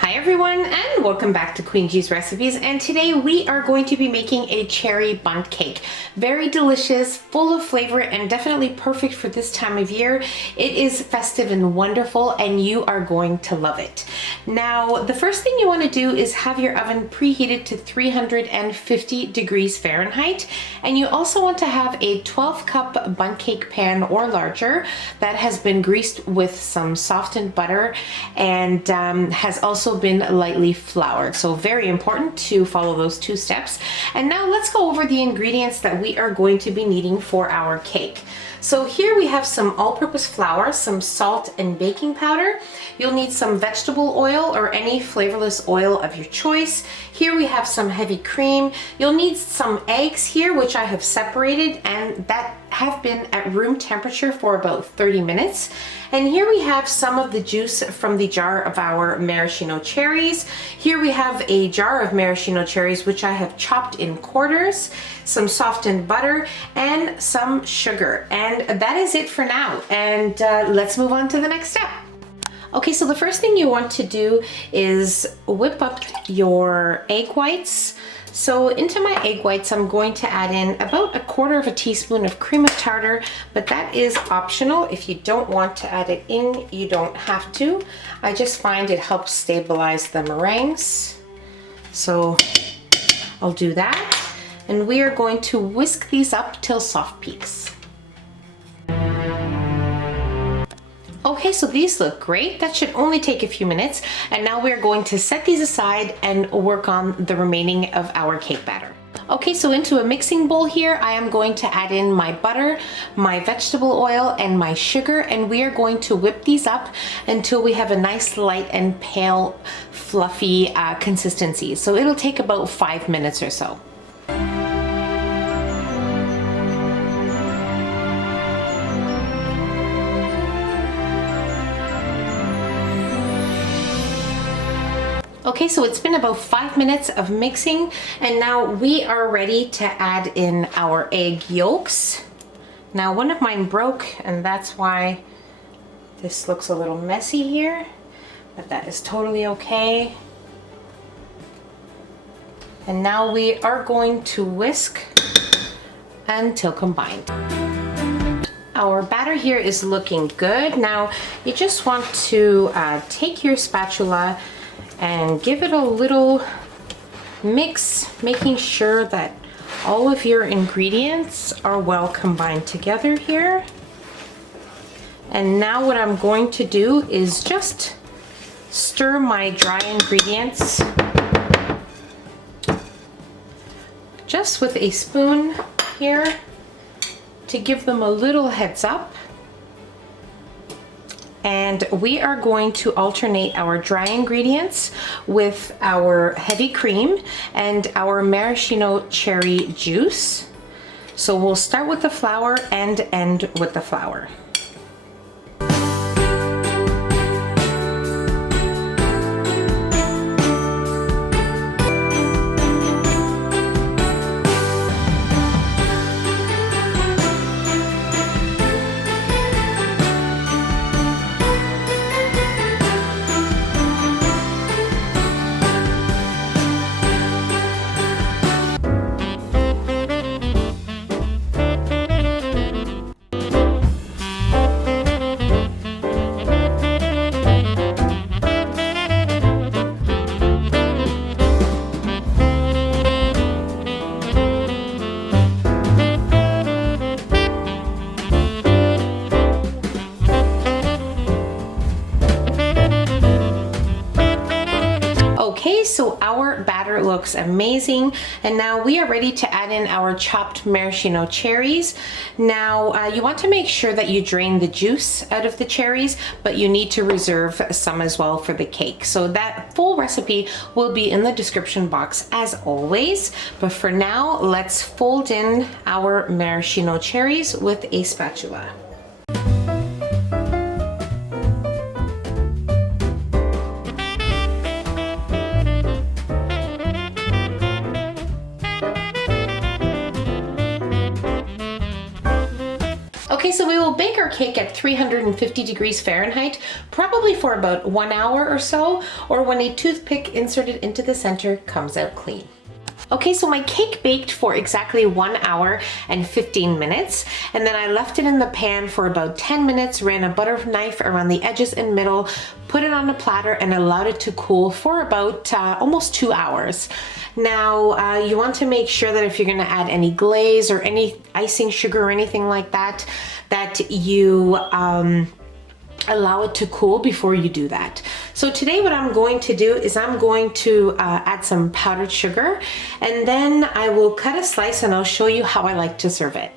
Hi everyone, and welcome back to Queen G's Recipes, and today we are going to be making a cherry bundt cake. Very delicious, full of flavor, and definitely perfect for this time of year. It is festive and wonderful, and you are going to love it. Now, the first thing you want to do is have your oven preheated to 350 degrees Fahrenheit, and you also want to have a 12-cup bundt cake pan or larger that has been greased with some softened butter and has also been lightly floured. So very important to follow those two steps. And now let's go over the ingredients that we are going to be needing for our cake. So here we have some all-purpose flour, some salt and baking powder. You'll need some vegetable oil or any flavorless oil of your choice. Here we have some heavy cream. You'll need some eggs here, which I have separated and that have been at room temperature for about 30 minutes. And here we have some of the juice from the jar of our maraschino cherries. Here we have a jar of maraschino cherries, which I have chopped in quarters, some softened butter, and some sugar. And that is it for now. And let's move on to the next step. Okay, so the first thing you want to do is whip up your egg whites. So into my egg whites, I'm going to add in about 1/4 teaspoon of cream of tartar, but that is optional. If you don't want to add it in, you don't have to. I just find it helps stabilize the meringues. So I'll do that. And we are going to whisk these up till soft peaks. Okay, so these look great. That should only take a few minutes. And now we're going to set these aside and work on the remaining of our cake batter. Okay, so into a mixing bowl here, I am going to add in my butter, my vegetable oil, and my sugar, and we are going to whip these up until we have a nice light and pale, fluffy consistency. So it'll take about 5 minutes or so. Okay, so it's been about 5 minutes of mixing, and now we are ready to add in our egg yolks. Now one of mine broke, and that's why this looks a little messy here, but that is totally okay. And now we are going to whisk until combined. Our batter here is looking good. Now you just want to take your spatula and give it a little mix, making sure that all of your ingredients are well combined together here. And now what I'm going to do is just stir my dry ingredients just with a spoon here to give them a little heads up. And we are going to alternate our dry ingredients with our heavy cream and our maraschino cherry juice. So we'll start with the flour and end with the flour. Okay, so our batter looks amazing, and now we are ready to add in our chopped maraschino cherries. Now you want to make sure that you drain the juice out of the cherries, but you need to reserve some as well for the cake. So that full recipe will be in the description box as always, but for now let's fold in our maraschino cherries with a spatula. Okay, so we will bake our cake at 350 degrees Fahrenheit, probably for about 1 hour or so, or when a toothpick inserted into the center comes out clean. Okay, so my cake baked for exactly 1 hour and 15 minutes, and then I left it in the pan for about 10 minutes, ran a butter knife around the edges and middle, put it on a platter, and allowed it to cool for about almost 2 hours. Now, you want to make sure that if you're gonna add any glaze or any icing sugar or anything like that, that you allow it to cool before you do that. So today what I'm going to do is I'm going to add some powdered sugar, and then I will cut a slice and I'll show you how I like to serve it.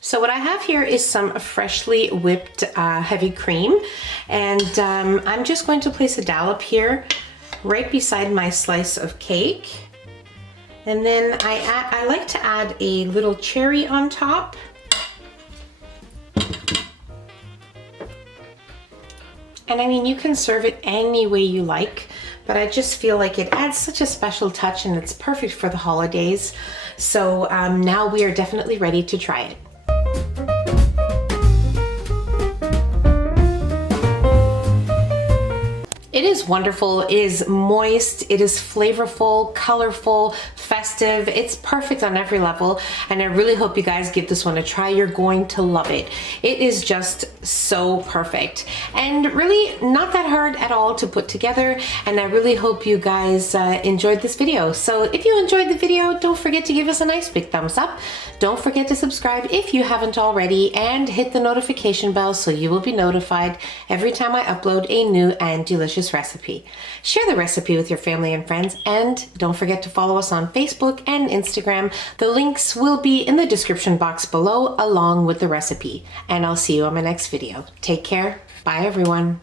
So what I have here is some freshly whipped heavy cream, and I'm just going to place a dollop here right beside my slice of cake. And then I like to add a little cherry on top. And I mean, you can serve it any way you like, but I just feel like it adds such a special touch and it's perfect for the holidays. So now we are definitely ready to try it. It is wonderful, it is moist, it is flavorful, colorful, festive. It's perfect on every level, and I really hope you guys give this one a try. You're going to love it. It is just so perfect and really not that hard at all to put together, and I really hope you guys enjoyed this video. So if you enjoyed the video, don't forget to give us a nice big thumbs up. Don't forget to subscribe if you haven't already, and hit the notification bell so you will be notified every time I upload a new and delicious recipe. Share the recipe with your family and friends, and don't forget to follow us on Facebook and Instagram. The links will be in the description box below along with the recipe, and I'll see you on my next video. Take care. Bye everyone.